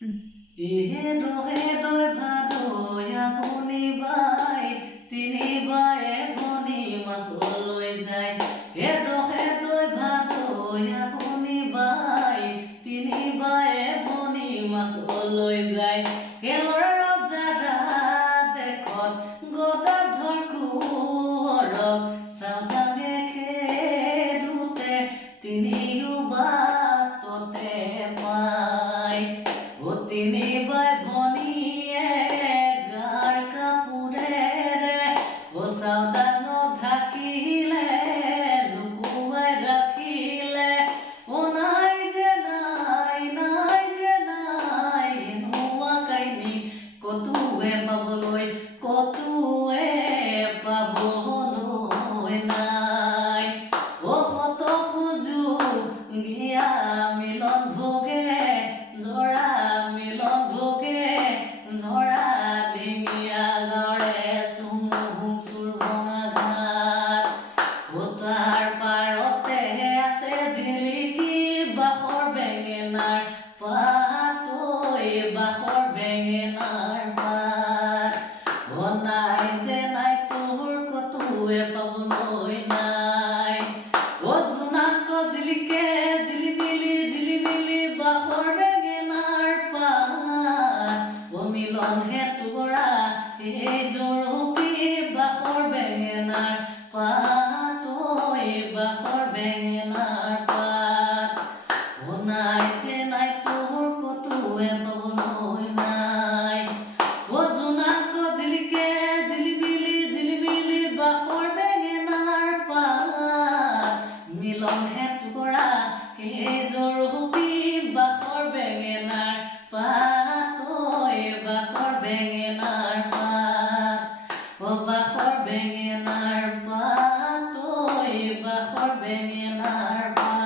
ইহে দহে দৈ ভাদৈ আঘোণি বাই তিনি বায়ে বনি মাছলৈ যায় হে দহে দৈ ভাদৈ আঘোণি বাই তিনি বায়ে বনি মাছলৈ যায় হেলৰ ৰজা দেশত গদাধৰ কোঁৱৰক চাওদাঙে খেদোতে তিনিও বাটতে পায় তিনি বাই ভনীয়ে গাৰ কাপোৰেৰে চাওদাঙক ঢাকিলে লুকুৱাই ৰাখিলে নাই যে নাই নাই যে নাই এনেকুৱা কাহিনী কতোৱে পাবলৈ নাই শত খোজো গিয়া মিলন ভোগে জৰা মিলন ভোগে ধৰা ডিঙিয়া গাঁৱৰে চুম চুৰ ভঙা ঘাট তাৰ পাৰতে আছে জিলিকি বাঁহৰ বেঙেনাৰ পাত বাঁহৰ বেঙেনাৰ পাত নাই যে নাই তোৰ কতোৱে পাবলৈ নাই জোনাক জিলিকে জিলিমিলি বাঁহৰ বেঙেনাৰ পাত মিলন হে তোৰা এই জৰপি বাঁহৰ বেঙেনাৰ পাত বাঁহৰ বেঙেনাৰ পাত নাই যে নাই তোৰ কতোৱে পাবলৈ নাই জোনাক জিলিকে জিলিমিলি বাঁহৰ বেঙেনাৰ পাত মিলন হে তোৰা এই জৰপি বাঁহৰ বেঙেনাৰ পাত বাঁহৰ বেঙেনাৰ পাত বাঁহৰ বেঙেনাৰ পাত বাঁহৰ বেঙেনাৰ পাত